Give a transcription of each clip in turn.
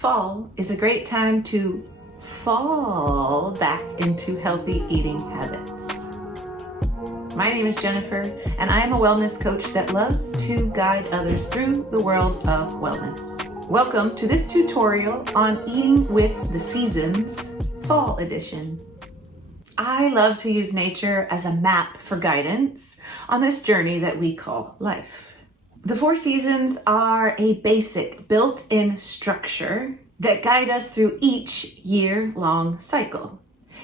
Fall is a great time to fall back into healthy eating habits. My name is Jennifer, and I am a wellness coach that loves to guide others through the world of wellness. Welcome to this tutorial on eating with the seasons, fall edition. I love to use nature as a map for guidance on this journey that we call life. The 4 seasons are a basic built-in structure that guide us through each year-long cycle,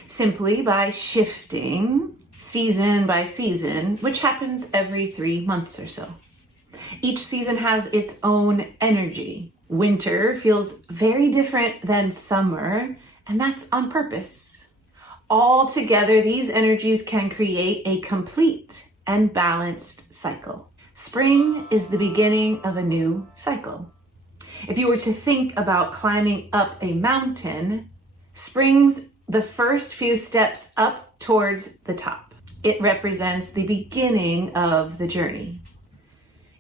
simply by shifting season by season, which happens every 3 months or so. Each season has its own energy. Winter feels very different than summer, and that's on purpose. All together, these energies can create a complete and balanced cycle. Spring is the beginning of a new cycle. If you were to think about climbing up a mountain, spring's the first few steps up towards the top. It represents the beginning of the journey.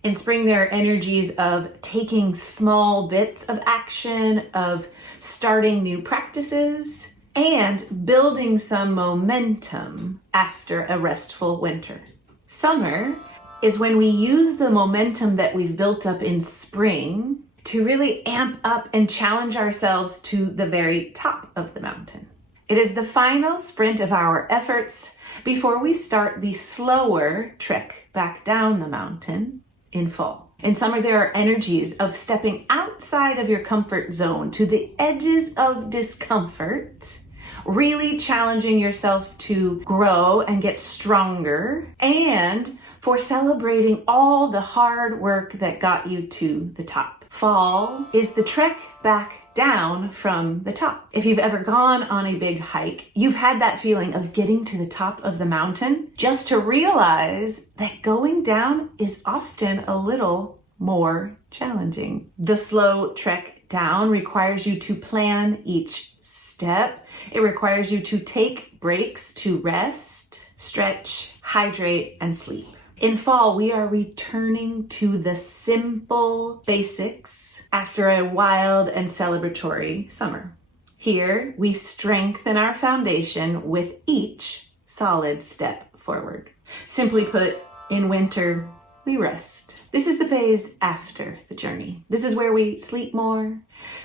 In spring, there are energies of taking small bits of action, of starting new practices, and building some momentum after a restful winter. Summer is when we use the momentum that we've built up in spring to really amp up and challenge ourselves to the very top of the mountain. It is the final sprint of our efforts before we start the slower trek back down the mountain in fall. In summer, there are energies of stepping outside of your comfort zone to the edges of discomfort, really challenging yourself to grow and get stronger, and for celebrating all the hard work that got you to the top. Fall is the trek back down from the top. If you've ever gone on a big hike, you've had that feeling of getting to the top of the mountain just to realize that going down is often a little more challenging. The slow trek down requires you to plan each step. It requires you to take breaks to rest, stretch, hydrate, and sleep. In fall, we are returning to the simple basics after a wild and celebratory summer. Here, we strengthen our foundation with each solid step forward. Simply put, in winter, we rest. This is the phase after the journey. This is where we sleep more,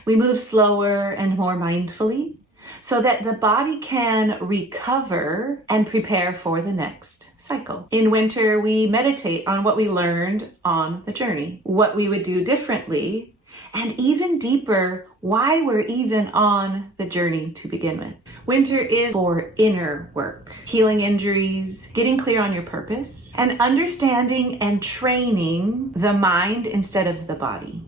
we move slower and more mindfully, so that the body can recover and prepare for the next cycle. In winter, we meditate on what we learned on the journey, what we would do differently, and even deeper, why we're even on the journey to begin with. Winter is for inner work, healing injuries, getting clear on your purpose, and understanding and training the mind instead of the body.